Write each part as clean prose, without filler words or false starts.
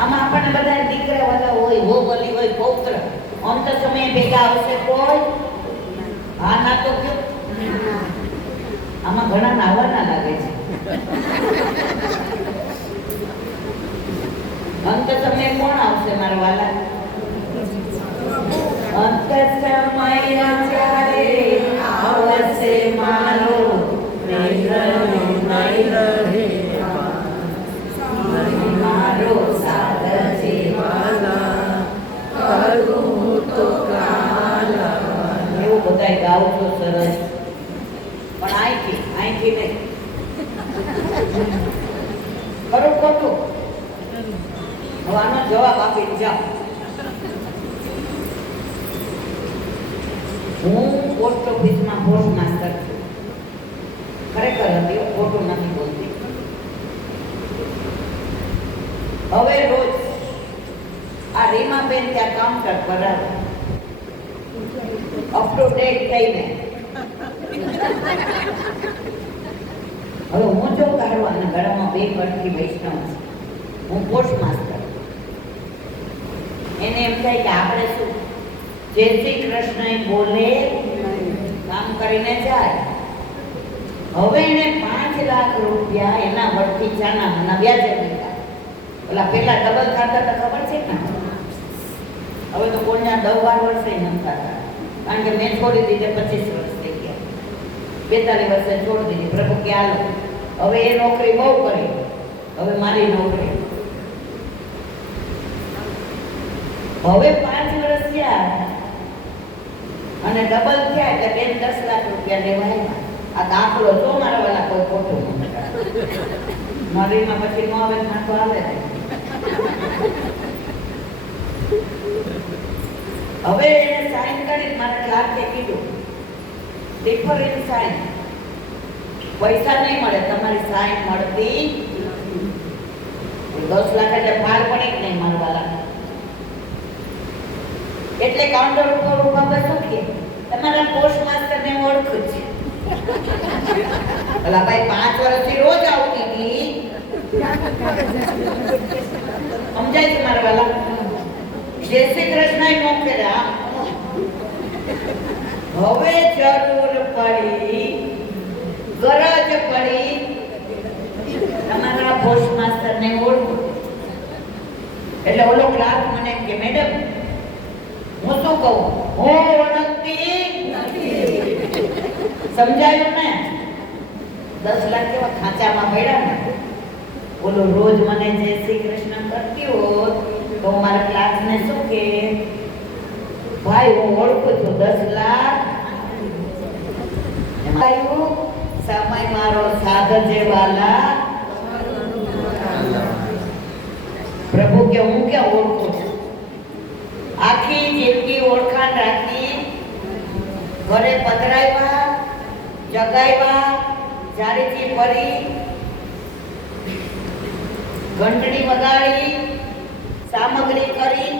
આમાં આપણને બધા દીકરા વાળા હોય, હો બલી હોય, પૌત્ર અંત સમયે ભેગા આવશે કોઈ? હા ના તો કયો? આમાં ઘણા નાવાના લાગે છે. અંત સમયે કોણ આવશે મારા વાલા? અંત સમય ચાલે આવશે મારો, નહીં રહે મારો સાથ જીવાલા, કરું તો કાલા. એવું બધાય ગાવ છો સરસ, પણ અહીંથી નહીં. ખરું ખોટું? હવે આનો જવાબ આપી જાઓ. હું પોસ્ટ ઓફિસમાં પોસ્ટ માસ્ટર છું. ખરેખર હતી, ખોટું નથી બોલતી. હવે રોજ આ રીમાબેન ત્યાં કાઉન્ટર પર આવે, અપ ટુ ડેટ થઈને. હવે હું જો કાઢવાના ગળામાં બે કડકી વૈષ્ણવ છે, હું પોસ્ટ માસ્ટર. એને એમ થાય કે આપણે શું જય શ્રી કૃષ્ણ બોલે, કામ કરીને જાય. હવે એને 5 લાખ રૂપિયા એના વડથી ચાના વ્યાજે મળ્યા. ઓલા પેલા ડબલ ખાતા તો ખબર છે ને? હવે તો કોણના 10-12 વર્ષે નથી થતા, કારણ કે મેં છોડી દીધે 25 વર્ષ થઈ ગયા. 42 વર્ષે છોડી દીધી. પ્રભુ કે હાલો હવે એ નોકરી બહુ કરી, હવે મારી નોકરી. હવે 5 વર્ષ થયા અને ડબલ થયા એટલે બેન 10 લાખ રૂપિયા લેવાય. આ દાખલો જો મારા વાળા કોઈ ખોટું નોકરીમાં પછી ન આવે ખાતો આવે. હવે એને સાઈન કરી મારા ક્લાર્કે કીધું ડિફરન્ટ સાઈન, પૈસા નહીં મળે, તમારી સાઈન મળતી. 10 લાખ એટલે ફાર પડે કે નહીં મારવાલા? એટલે કાઉન્ટર ઉપર ઉભા બેસો કે તમારા પોસ્ટ માસ્ટર ને ઓળખું છે. ભલા ભાઈ 5 વર્ષથી રોજ આવતી હતી. સમજાય છે મારા વાલા? જય શ્રી કૃષ્ણ નો કર્યા. હવે જરૂર પડી, ગરજ પડી, તમારા પોસ્ટ માસ્ટર ને ઓળખું. એટલે ઓલો ક્લાર્ક મને કે મેડમ હું શું કહું? હું ઓળખતી નથી. સમજાયું ને? 10 લાખ કેવા ખાંચામાં પડ્યા ને. બોલો રોજ મને જય શ્રી કૃષ્ણ કરતી હોત તો મારા ક્લાસને શું કે ભાઈ હું ઓળખું છું 10 લાખ. સમય મારો સાધ જેવાલા. પ્રભુ કે હું ક્યાં ઓળખું છું? આખી જિંદગી ઓળખાણ રાખી, ઘરે પધરાવ્યા, જગાવ્યા, જારીથી ફરી, ઘંટડી વગાડી, સામગ્રી કરી,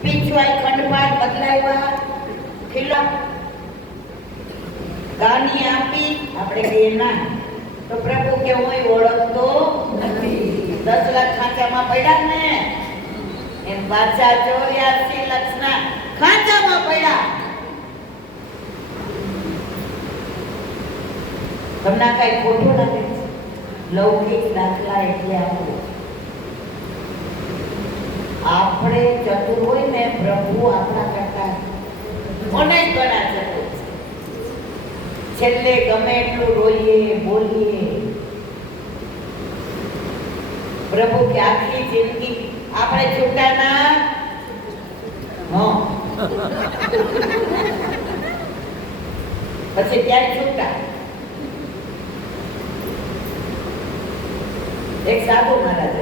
પીછવાઈ ખંડપાઠ બદલાવ્યા, ખીલા ગાની આપી. આપણે કહીએ ના તો પ્રભુ કે હું ઓળખતો નથી. 10 લાખ ખાંચામાં પડ્યા ને એમ પાછા 84 લાખના ખાંચામાં પડ્યા. તમને કઈ ખોટું લાગે છે? લૌકિક દાખલા એટલે આપણે ચતુર હોય ને, પ્રભુ આપણા કરતા મને જ ઘણા ચતુર. છેલ્લે ગમે એટલું રોઈએ બોલીએ, પ્રભુ કે આખી જિંદગી આપણે છૂટાના પછી ક્યારે છૂટા? એક સાધુ મહારાજ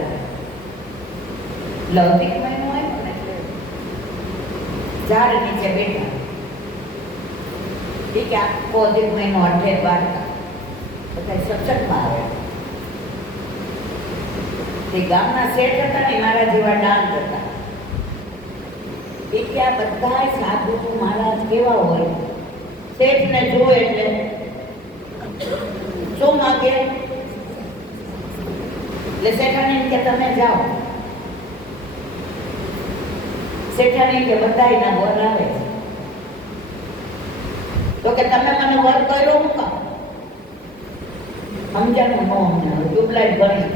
લૌકિક મહિનો હોય ને ઝાડ નીચે બેઠા. ઠીક આખો અધિક મહિનો 18-12 બધા સત્સંગમાં આવે. તે ગામના શેઠ હતા ને મારા જેવા દાન કરતા. એટલે આ બધા સાધુ મહારાજ કેવા હોય, શેઠને જોવે એટલે શું માગે? એટલે શેઠાને કે તમે જાઓ શેઠાણી કે બધાયના વર આવે છે. તો કે તમે મને વર કર્યો હું કામ? સમજાનું ન સમજાનું ટ્યુબલાઇટ બની.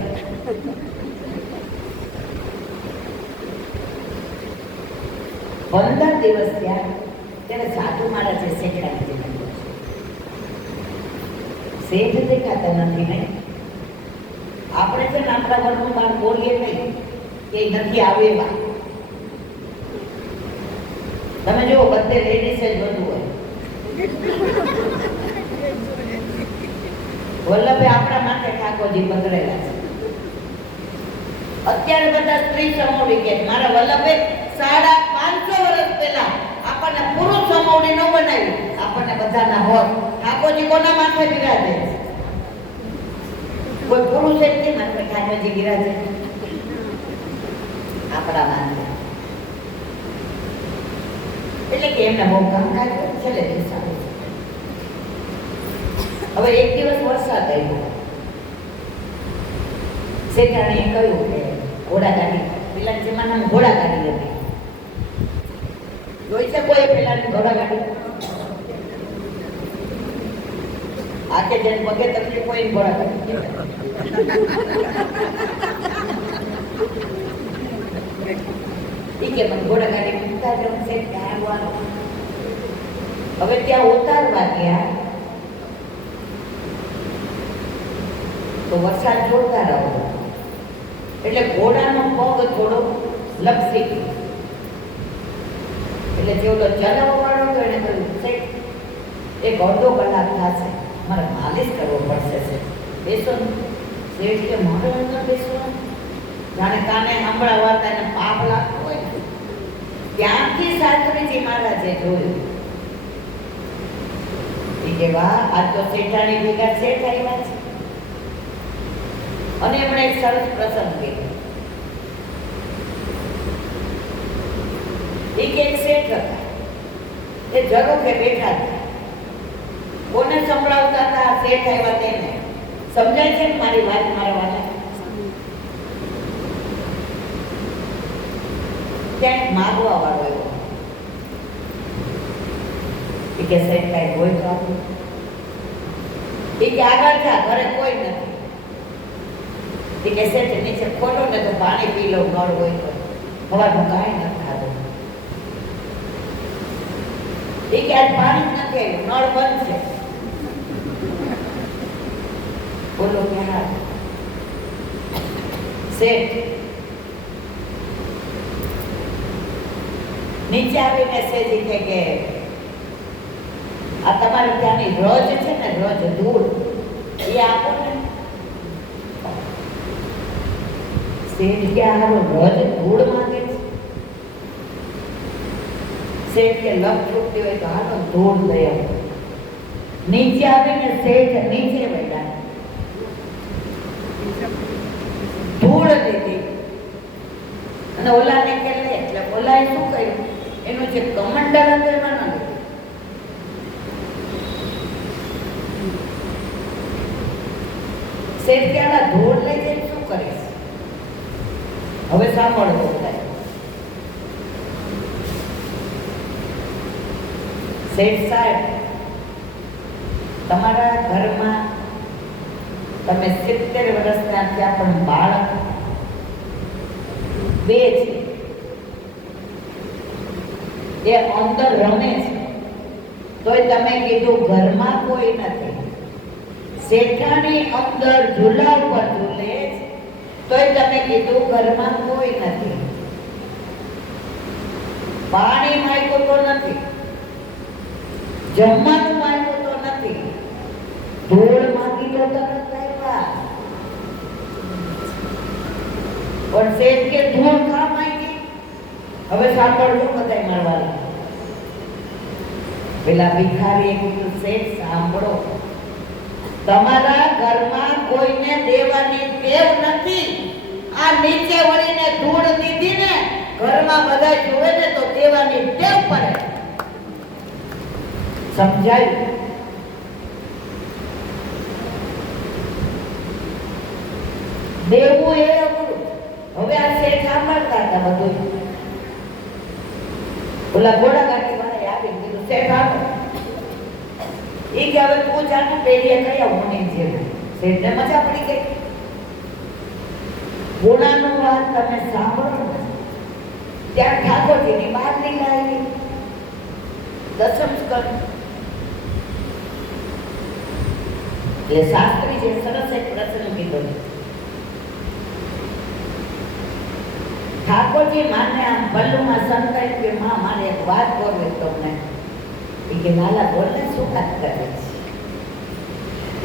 15 દિવસ થયા ત્યારે સાધુ મહારાજે શેઠાણીને કીધું, શેઠ દેખાતા નથી ને આપણે છે ને આપણા ઘરનું બાર બોલીએ નહીં કે નથી આવે એવા. તમે જુઓ બધે લેડીઝ જ બધું હોય. વલ્લભે આપણા માટે ઠાકોરજી પધરેલા છે. અત્યારે બધા સ્ત્રી સમોડી કે મારા વલ્લભે 550 વર્ષ પહેલા આપણને પુરુષ સમોડી ન બનાવ્યું. આપણને બધાના હોત ઠાકોરજી કોના માથે બિરાજે? કોઈ પુરુષ જ કેમ આપણે ઠાકોરજી બિરાજે? આપણા માથે. એટલે કે એમને બહુ કામકાજ છેલ્લે દિવસ આવે. હવે એક દિવસ વરસાદ આવ્યો. શેઠાણીએ કહ્યું કે ઘોડાગાડી, પેલા જમાનામાં ઘોડાગાડી હતી. જોઈ છે કોઈ પેલાની ઘોડાગાડી? આખે જેને પગે તકલીફ હોય ઘોડાગાડી. ઠીક છે, પણ ઘોડાગાડી મૂકતા જવું છે ત્યાં આવવાનું. હવે ત્યાં ઉતારવા ગયા તો વરસાદ જોરદાર આવ્યો. એટલે ઘોડાનો પગ થોડો લપસી ગયો. એટલે જેવડો ચલાવવા વાળો હતો એને કહ્યું, શેઠ એક અડધો કલાક થશે, મારે માલિશ કરવો પડશે છે, બેસો ને. શેઠ કે મારે અંદર બેસવાનું? જાણે કાને સાંભળાવાતા એને પાપ લાગતો હોય. ત્યાંથી શાસ્ત્રીજી મહારાજે જોયું કે વાહ, આજ તો શેઠાણી ભેગા શેઠ આવ્યા છે. અને એમણે એક સરસ પ્રસંગ કર્યો. એક શેઠ હતા, એ ઝરૂખે બેઠા હતા. કોને સંભળાવતા હતા? શેઠ આવ્યા તેને. સમજાય છે ને મારી વાત મારા વાલા? ક્યાંક માગવા વાળો એવો કે શેઠ કઈ હોય તો આપું. એ કે આગળ જા, ઘરે કોઈ નથી. કે શેઠ નીચે ખોલો ને તો પાણી પી લો, નળ હોય તો. હવાનું કાંઈ નથી ખાધું. એ કે આજ પાણી જ નથી આવ્યું, નળ બંધ છે. બોલો ક્યાં? શેઠ નીચે આવીને સેજી કે આ તમારે ત્યાંની રજ છે ને, રજ ધૂળ એ આપો ને. શેઠ કે આનો રજ ધૂળ માંગે છે. શેઠ કે લપ છૂટતી હોય તો આનો ધૂળ દઈ આવો. નીચે આવીને શેઠ નીચે બેઠા, ધૂળ દીધી અને ઓલાને કે લે. એટલે ઓલાએ શું કર્યું? એનું જે કમંડળ હતું એમાં ન લીધું. શેઠ કે આના ધૂળ લઈ જઈને શું કરીશ? હવે સાંભળવો થાય. શેઠ સાહેબ, તમારા ઘરમાં તમે 70 વર્ષના ત્યાં પણ બાળક બે છે, એ અંદર રમે છે, તોય તમે કીધું ઘરમાં કોઈ નથી. શેઠાણી અંદર ઝૂલા ઉપર ઝૂલે છે, તોય તમે કીધું ઘરમાં કોઈ નથી. પાણી માંગ્યું તો નથી, જમવાનું માંગ્યું તો નથી, ધૂળ માંગી તો તરત આવ્યા. પણ શેઠ કે ધૂળ ખા માંગી? હવે સાંભળજો બધાય મારવાના. પેલા ભિખારીએ કીધું, શેઠ સાંભળો, તમારા ઘરમાં કોઈને દેવાની ટેવ નથી. આ નીચે વળીને ધૂળ દીધી ને, ઘરમાં બધા જોવે ને તો દેવાની ટેવ પડે. સમજાયું? દેવું એ અઘરું. હવે આ શેઠ સાંભળતા હતા બધું. ઓલા ઘોડાગાડી વાળા આવી કીધું શેઠ આવો. એ કે હવે તું જાને પેલીએ કયા હોની જેવું. શેઠને મજા પડી ગઈ. ઘોડાનો વાત તમે સાંભળો ને ત્યાં ઠાકોરજીની બહાર નીકળાવી દસમ સ્કંદ. એ શાસ્ત્રી જે સરસ એક પ્રસંગ કીધો. ઠાકોરજી માને આમ ભલ્લુમાં સંતાઈ કે માં મારે એક વાત કરવી તમને. એ કે લાલા બોલને શું વાત કરે છે?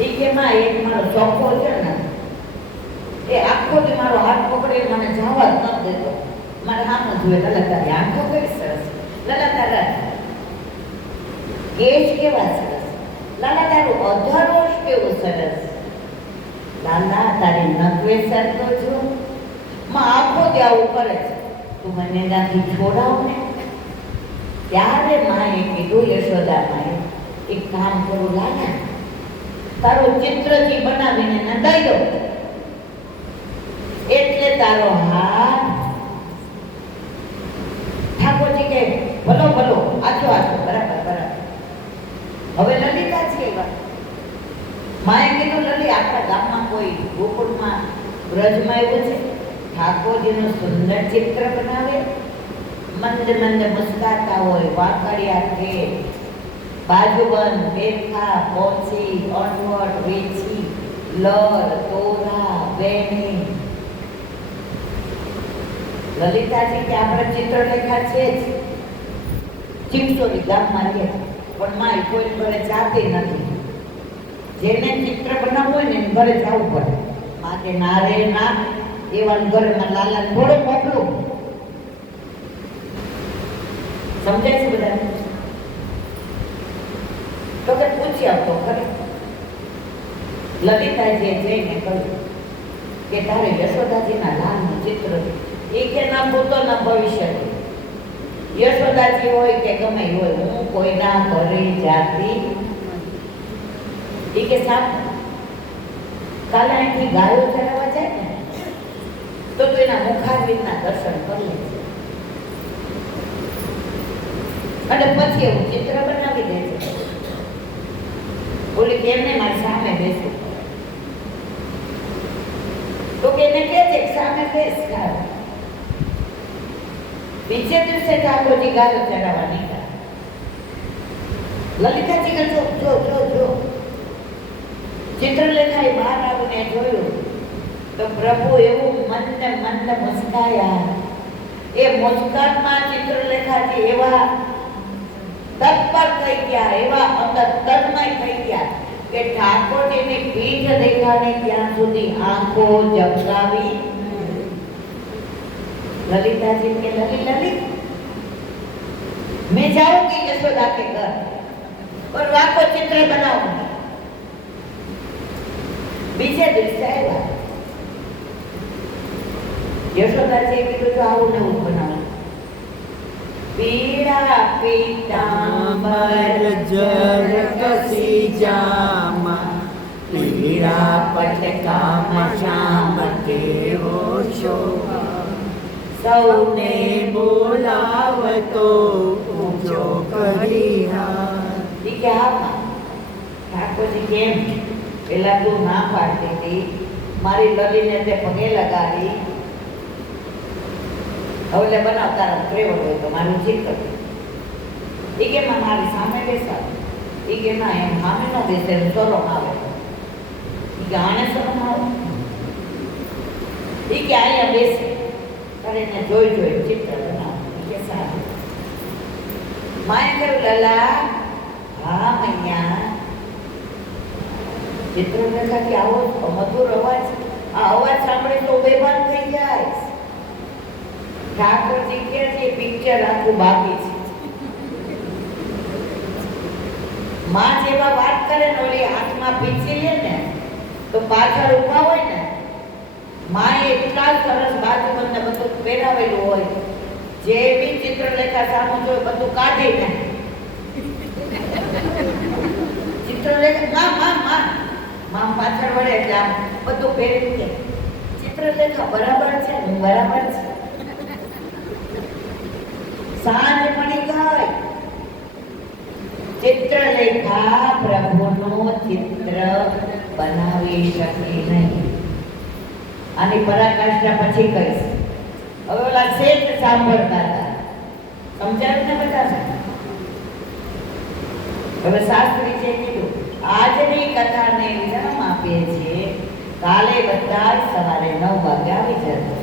એ કે માં એક મારો ચોખ્ખો છે ને એ આખો દી મારો હાથ પકડી મને જવા જ ન દેતો. મારે આમ જ જોઈએ લાલા તારી આંખો કઈ સરસ, લાલા તારા કેશ કેવા સરસ, લાલા તારું અધરોષ કેવું સરસ, લાલા તારી નખવેસર તો જો માં આખો દી આવું કરે છે, તું મને એનાથી છોડાવ ને. ત્યારે માએ કીધું યશોદા માએ એક કામ કરું લાલા તારું ચિત્રથી બનાવીને નંદાઈ દો એટલે તારો હાથ. ઠાકોરજી કે ભલો ભલો આછો આછો બરાબર બરાબર. હવે લલિતા છે એવા માએ કીધું લલી આપણા ગામમાં કોઈ ગોકુળમાં વ્રજમાં એવું છે ઠાકોરજીનું સુંદર ચિત્ર બનાવે, મંદ મંદ મુસ્કાતા હોય, વાંકડિયા કે બાજુબંધ, પેરખા, પોચી, અણવટ, વેચી, લર, તોરા, વેણી. લલિતાજી કે આપણા ચિત્રલેખા છે જ ચીમસોરી ગામમાં રહે પણ મારી કોઈ ઘરે જાતી નથી. જેને ચિત્ર બનાવવું હોય ને એને ઘરે જવું પડે. માં કે ના રે ના એવા ઘરમાં લાલા થોડો મોકલું. સમજાય છે બધા? તો કે પૂછી આવતો ખરે. લલિતાજીએ જઈને કહ્યું કે તારે યશોદાજીના લાલનું ચિત્ર એ કે ના ભૂતો ના ભવિષ્ય. યશોદાજી હોય કે ગમે હોય હું કોઈના ઘરે જાતી. એ કે સાપ કાલે અહીંથી ગાયો ચરાવવા જાય ને તો એના મુખારવિંદના દર્શન કરી લે અને પછી એવું ચિત્ર બનાવી દે છે. બોલી કેમને મારી સામે બેસું તો કે એને કે છે સામે બેસ ખાવ. બીજે દિવસે ઠાકોરજી ગાયો ચરાવવા નીકળ્યા. લલિતાજી કે જો જો જો જો ચિત્રલેખાએ બહાર આવીને જોયું તો પ્રભુ એવું મંદ મંદ મુસ્કાયા. એ મુસ્કાનમાં ચિત્રલેખાજી એવા તત્પર થઈ ગયા, એવા અંદર તન્મય થઈ ગયા કે ઠાકોરજીની પીઠ દેખાને ત્યાં સુધી આંખો ઝબકાવી. ललिताजी के लली लली मैं जाऊंगी यशोदा के घर और वहां को चित्र बनाऊंगी. बीजे દિવસે આવ્યા. યશોદાજીએ કીધું તો આવું નવું બનાવો. પીળા પીતાંબર જર કસી જામા પીળા પટકામાં શ્યામ કેવો શોભા સૌને બોલાવતો ઊંચો કરી હાથ. ઠાકોરજી કેમ પેલા તું ના પાડતી હતી, મારી લલીને તે પગે લગાડી, હવે બનાવ તારા પ્રેમ હોય તો મારું જીત કરતું. એ કે મારી સામે બેસા. એ કે ના એમ સામે ન બેસે શરમ આવે. એ કે આને શરમ આવે. એ કે અહીંયા બેસે એને જોઈ જોઈ ચિત્ર બનાવું કે સારું. માએ કહ્યું લલા હા મૈયા ચિત્રલેખાથી આવો મધુર અવાજ, આ અવાજ સાંભળે તો બેભાન થઈ જાય. ઠાકોરજી કે છે પિક્ચર આખું બાકી છે. માં જેવા વાત કરે ને ઓલી હાથમાં પીછી લે ને તો પાછળ ઉભા હોય ને માએ એટલા સરસ બાજુબંધ બધું પહેરાવેલું હોય જેવી ચિત્રલેખા સામે જોઈ બધું કાઢીને ચિત્રલેખા માં પાછળ વળે એટલે આમ બધું પહેરી દે. ચિત્રલેખા બરાબર છે, બરાબર છે. સાંજ પડી ગઈ થાય. ચિત્રલેખા પ્રભુનું ચિત્ર બનાવી શકી નહીં. આની પરાકાષ્ઠા પછી કહીશ. હવે ઓલા શેઠ સાંભળતા હતા, સમજાયું ને બધા? હવે શાસ્ત્રીજીએ કીધું આજની કથાને વિરામ આપીએ છીએ, કાલે બધા જ સવારે 9 વાગે આવી જશે.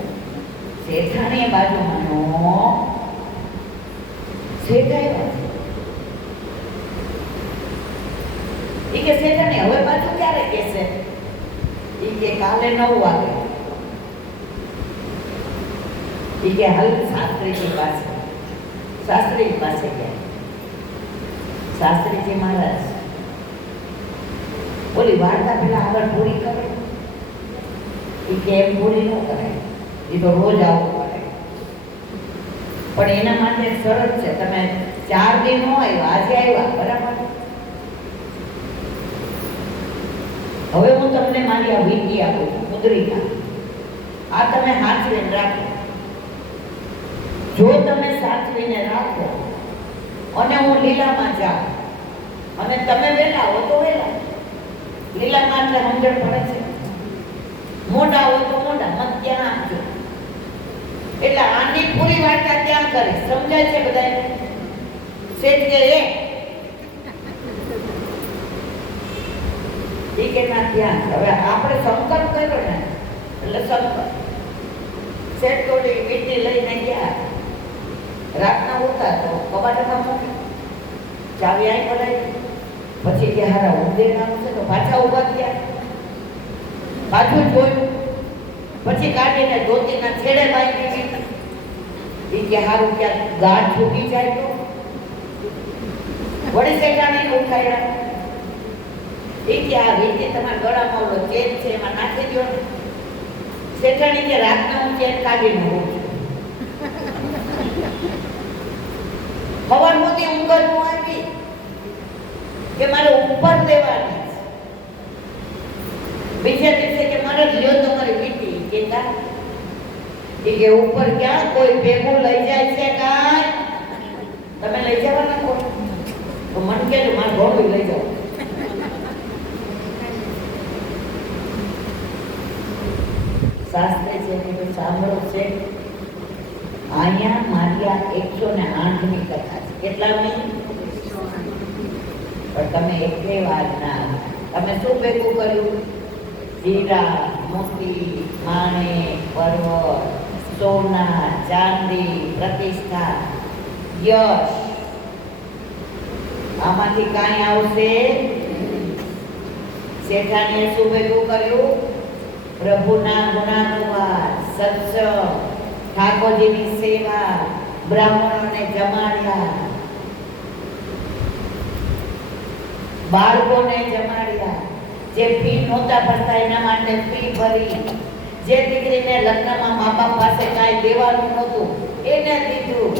શેઠાણી બાજુમાંનો શેઠ આવ્યા છે. ઈ કે શેઠાણી હવે પાછું ક્યારે કહેશે? ઈ કે કાલે 9 વાગે. ઈ કે હાલ શાસ્ત્રીજી પાસે ગયા. શાસ્ત્રીજી મહારાજ બોલી વાર્તા પેલા આગળ પૂરી કરે. ઈ કે એમ પૂરી ન કરે, એ તો રોજ આવવું પડે. પણ એના માટે શરત છે, તમે 4 દિન નો આવ્યા, આજે આવ્યા, બરાબર? હવે હું તમને મારી આ વીંટી આપું છું, મુદ્રિકા. આ તમે સાચવીને રાખો. જો તમે સાચવીને રાખો અને હું લીલામાં જાઉં અને તમે વહેલા હો તો વહેલા, લીલામાં એટલે સમજણ પડે છે, મોટા હોય તો મોટા, મત ત્યાં આપજો. એટલે આની પૂરી વાર્તા ત્યાં કરે. સમજાય છે બધાને? શેઠ કે એ કે ના ત્યાં. હવે આપણે સંકલ્પ કર્યો ને એટલે સંકલ્પ. શેઠ થોડી વીંટી લઈને ગયા. રાતના ઉઠતા તો કબાટમાં મૂકી, ચાવી આઈ પડાવી. પછી કે હારા ઉંદેર નામ છે તો પાછા ઉભા થયા, પાછું જોયું, પછી કાઢીને ધોતીના છેડે બાંધી દીધી. એ કે હારું ક્યાંક ગાઢ છૂટી જાય તો વળી શેઠાણીને ઉઠાડ્યા. એ કે આ વીંટી તમારા ગળામાં ઓલો ચેન છે એમાં નાખી દો ને. શેઠાણી કે રાતના હું ચેન કાઢીને હોઉં છું. ખબર નહોતી ઊંઘ નું આવી કે મારે ઉપર દેવાની. બીજા દિવસે કે મારે લ્યો તમારી વીંટી. કે ઉપર ક્યાં કોઈ ભેગું લઈ જાય છે? કાંઈ તમે લઈ જવાના કોઈ તો મને કહેજો, મારે ઘોડું લઈ જાઓ. શાસ્ત્રી છે કે સાંભળો છે, અહીંયા મારી આ 108ની કથા છે. કેટલાની? પણ તમે એકે વાર ના, તમે શું ભેગું કર્યું? હીરા, મોતી, માણેક, પર્વત, સોના, ચાંદી, પ્રતિષ્ઠા, યશ. આમાંથી કાંઈ આવશે? શેઠાણીએ શું ભેગું કર્યું? પ્રભુના ગુણાનુવાદ, સત્સંગ, ઠાકોરજીની સેવા, બ્રાહ્મણોને જમાડ્યા, બાળકોને જમાડ્યા. જે ફી નહોતા ભરતા એના માટે ફી ભરી. જે દીકરીને લગ્નમાં મા બાપ પાસે કાંઈ દેવાનું નહોતું એને દીધું.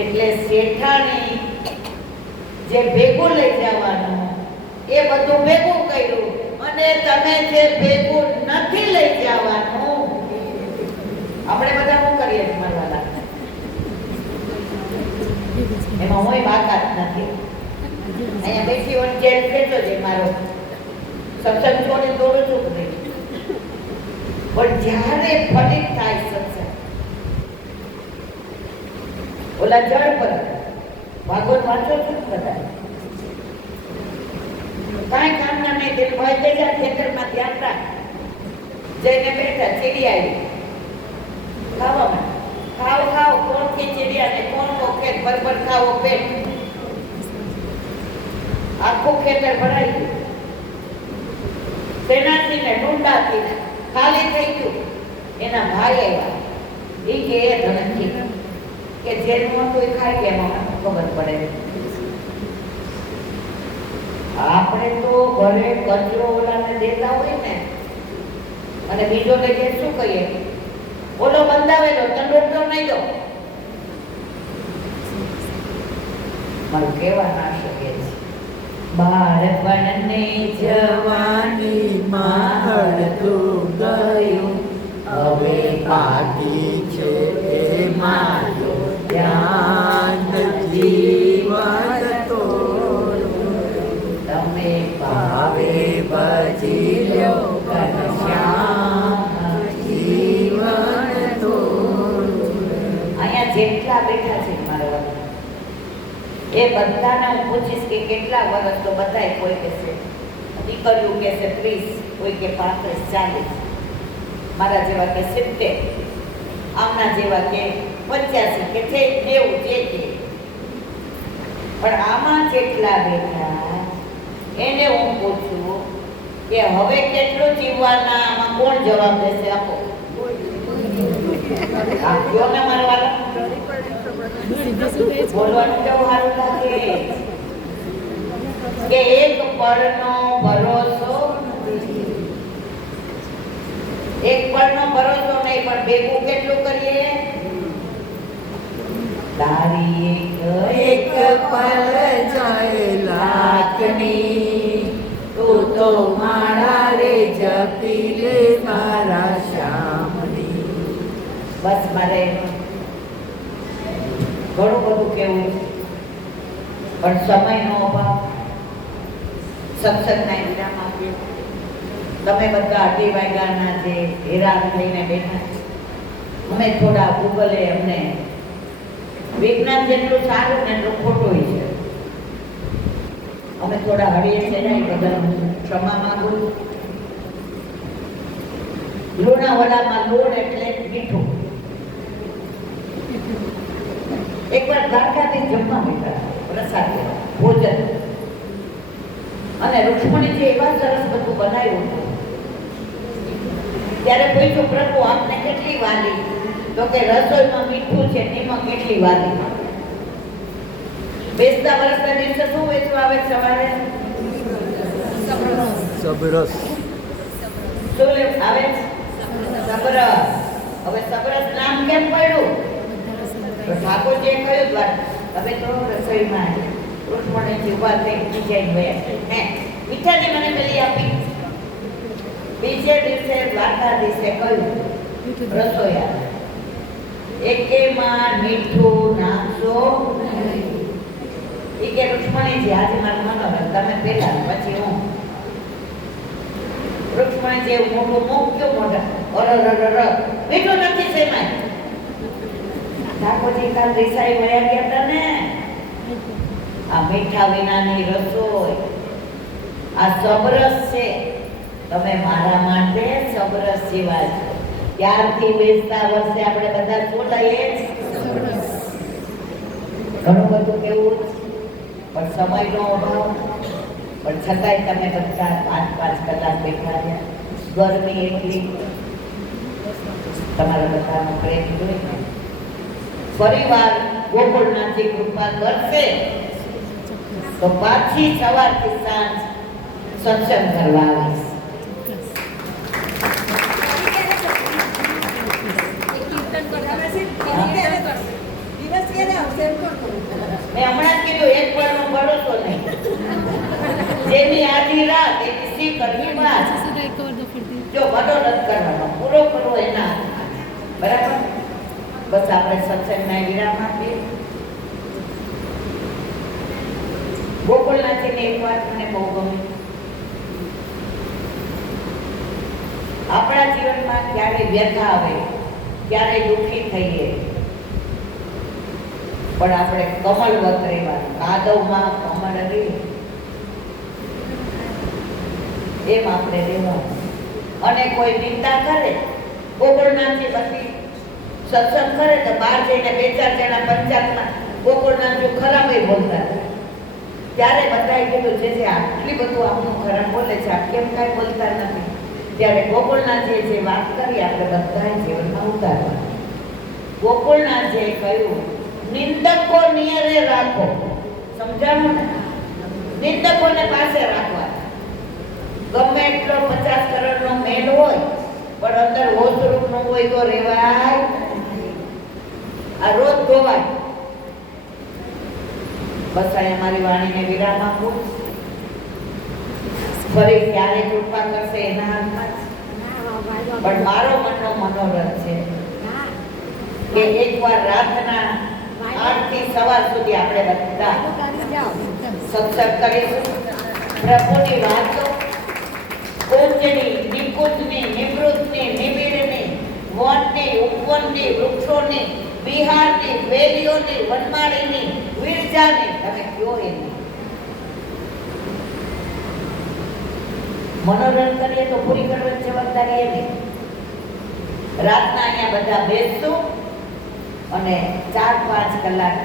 એટલે શેઠાણી જે ભેગું લઈ જવાનું એ બધું ભેગું કર્યું. અને તમે જે ભેગું નથી લઈ જવાનું, આપણે બધા શું કરીએ મારવાના? એમાં કોઈ બાકાત નથી. અહીંયા બેસી હોય જેલ બેઠો છે મારો સત્સંગ છોડી દોડું છું નહીં. પણ જ્યારે ફલિત થાય સત્સંગ, ઓલા જળ પર ભાગવત વાંચો છો બધા, કાંઈ કામના નહીં. તે ભાઈ બેઠા ખેતરમાં ધ્યાન રાખ, જઈને બેઠા ચીડી આવી ખાવામાં. ખાવ ખાવ, કોણ ખીચડીયા ને કોણ વખત બરબર ખાવો પેટ. આખું ખેતર ભરાઈ ગયું. તેનાથી ને ડુંડાથી ને ખાલી થઈ ગયું. એના ભાઈ આવ્યા. એ કે એ ધનથી કે જેનું હતું એ ખાઈ ગયા, મને ખબર પડે. આપણે તો ઘરે કચરો ઓલાને દેતા હોય ને અને બીજો લઈને શું કહીએ? ઓલો બંધાવેલો તંડોળતો નહીં દો. મારું કહેવા ના શકે છે. બાળપણની જવાની માહળતું ગયું, હવે બાકી છે એ મારું ધ્યાન. જેટલા બેઠા છે મારા વગર એ બધાને હું પૂછીશ કે કેટલા વર્ષ, તો બધાય કોઈ કહેશે દીકરીઓ કહેશે 30, કોઈ કે 35, 40, મારા જેવા કે 70, આમના જેવા કે 85 કે 90 જે કે. પણ આમાં જેટલા બેઠા એને હું પૂછું કે હવે કેટલું જીવવાના, આમાં કોણ જવાબ દેશે? આપો આપજો ને મારા વાળા. બોલવાનું કેવું સારું લાગે કે એક પળનો ભરોસો, એક પળનો ભરોસો નહીં, પણ ભેગું કેટલું કરીએ? તારી એક પલ જાય લાખની, તું તો મારા રે જપી લે મારા શ્યામની. બસ મારે ઘણું બધું કેવું, પણ સમયનો અભાવ. સત્સંગના વિરામ આપ્યો. તમે બધા 2 વાગ્યાના જે હેરાન થઈને બેઠા, અમે થોડા ગૂગલે અમને વિજ્ઞાન જેટલું સારું ને એટલું ખોટું છે. અમે થોડા હળીએ છે ને બધા ક્ષમા માંગુ. લુણાવાડામાં લોણ એટલે મીઠું. એકવાર દ્વારકાથી જમવા બેઠા, પ્રસાદ ભોજન, અને રૂક્ષ્મણીજી એવા સરસ બધું બનાવ્યું. ત્યારે પૂછ્યું, પ્રભુ આપને કેટલી વાલી? તો કે રસોઈમાં મીઠું છે, એમાં કેટલી વાલી? બેસતા વર્ષના દિવસે શું વેચવા આવે સવારે? સબરસ. શું આવે? સબરસ. હવે સબરસ નામ કેમ પડ્યું? તો ઠાકોરજીએ કહ્યું, દ્વાર તમે તો રસોઈમાં રૂક્ષ્મણીજી ઉભા થઈ ડિઝાઇન ગયા હે મીઠાજી મને પેલી આપી. બીજે દિવસે દ્વારકાધીશે કહ્યું, રસોઈયા એકેમાં મીઠું નાખશો નહીં. કે રૂક્ષ્મણીજી આજે મારું મનોરથ, તમે પેલા પછી હું. રૂક્ષ્મણીજી એવું મોટું મૂક્યું, મોઢા મીઠું નથી શેમાં. ઠાકોરજી કાલ રિસાઈ વયા ગયા હતા ને. આ મીઠા વિનાની રસોઈ, આ સબરસ છે. તમે મારા માટે સબરસ જેવા છો. ત્યારથી બેસતા વર્ષે આપણે બધા શું લઈએ? ઘણું બધું કેવું, પણ સમયનો અભાવ. પણ છતાંય તમે બધા 5-5 કલાક બેઠા રહ્યા. ગરમી એટલી, તમારા બધાનો પ્રેમ જોઈને ફરીવાર ગોકુળનાથજી કૃપા કરશે તો પાછી સવારથી સાંજ સત્સંગ કરવા આવીશ. મેં હમણાં કીધું, એક પળનો ભરોસો નહીં. જેની આધી રાત એની સી કરવી વાત. જો મનોરથ કરવાનો પૂરો કરવો એના હાથમાં. બરાબર. બસ આપણે સત્સંગના વિરામ આપીએ. ગોકુળનાથજીની એક વાત મને બહુ ગમી. આપણા જીવનમાં ક્યારે વ્યથા આવે, ક્યારે દુઃખી થઈએ, પણ આપણે કમળવત રહેવાનું. કાદવમાં કમળ રહે એમ આપણે રહેવાનું. અને કોઈ નિંદા કરે, ગોકુળનાથજી બધી સત્સંગ કરે તો બહાર જઈને 2-4 જણા પંચાયતમાં ગોકુળનાથજી ખરાબ બોલતા હતા. ત્યારે બધાએ કીધું, જે આટલી બધું આપણું ખરાબ બોલે છે, આપ કેમ કાંઈ બોલતા નથી? ત્યારે ગોકુળનાથજીએ જે વાત કરી આપણે બધાએ જીવનમાં ઉતારવા. ગોકુળનાથજીએ કહ્યું, નિંદકો નિયરે રાખો. સમજાણું ને? નિંદકોને પાસે રાખવા. ગમે એટલો 50 કરોડનો મહેલ હોય, પણ અંદર હોશરૂપ ન હોય તો રેવાય. આ રોજ ધોવાય. બસ અહીંયા મારી વાણીને વિરામ આપું. ફરી ક્યારે કૃપા કરશે એના હાથમાં. પણ મારો મનનો મનોરથ છે કે એકવાર રાતના 8 થી સવાર સુધી આપણે બધા સત્સંગ કરીશું. પ્રભુની વાતો, કુંજની, નિકુંજની, નિવૃત્તની, નિબિડની, વનની, ઉપવનની, વૃક્ષોની, બિહારની વેલીઓની વનમાળીની વિરજાની તમે કયો એની મનોરંજન કરીએ તો પૂરી કરવાની જવાબદારી એની. રાતના અહીંયા બધા બેસશું અને 4-5 કલાક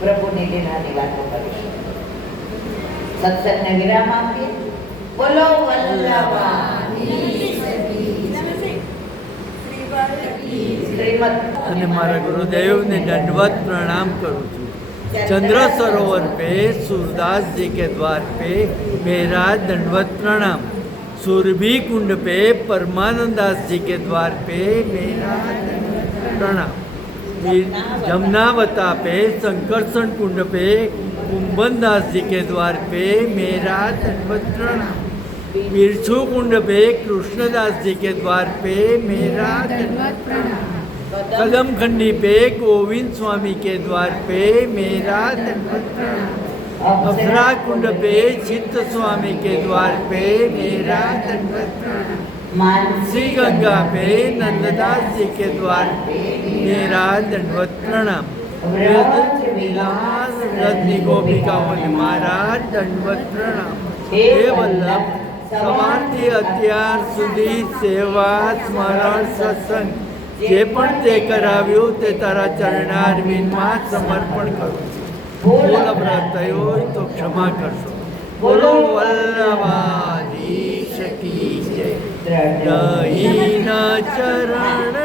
પ્રભુની લીલાની વાતો કરીશું. સત્સંગને વિરામ આપીએ. બોલો શ્રીમદ. અને મારા ગુરુદેવને दंडवत प्रणाम करूँ છું. चंद्र सरोवर पे सूरदास जी के द्वार पे मेरा दंडवत प्रणाम. सुरभि कुंड पे परमानंद दास जी के द्वार पे मेरा दंडवत प्रणाम. जमुनावता पे संकर्षण कुंड पे कुंभन दास जी के द्वार पे मेरा दंडवत प्रणाम. बिरछू कुंड पे कृष्णदास जी के द्वार पे मेरा दंडवत प्रणाम. कदम खंडी पे गोविंद स्वामी के द्वार पे मेरा दंडवत प्रणाम. अफरा कुंड पे चित्त स्वामी के द्वार पे मेरा दंडवत प्रणाम. मानसी गंगा पे नंददास जी के द्वार पे मेरा दंडवत प्रणाम. रत्नी गोपिकाओं ने मारा दंडवत प्रणाम. हे वल्लभ સવારથી અત્યાર સુધી સેવા સ્મરણ સત્સંગ જે પણ તે કરાવ્યું તે તારા ચરણારવિંદમાં સમર્પણ કરું છું. ભૂલ અપરાધ થયો હોય તો ક્ષમા કરશો. બોલો વલ્લભાધીશ કી જય. દહીંના ચરણ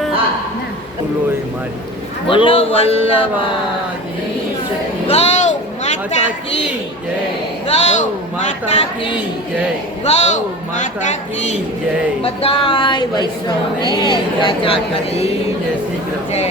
બોલો એ મારી. બોલો વલ્લભાધીશ ગૌ માતા કી જય. ગૌ માતા કી જય. ગૌ માતા કી જય. બધાય વૈષ્ણવને જાજા કરી જય શ્રી કૃષ્ણ. જય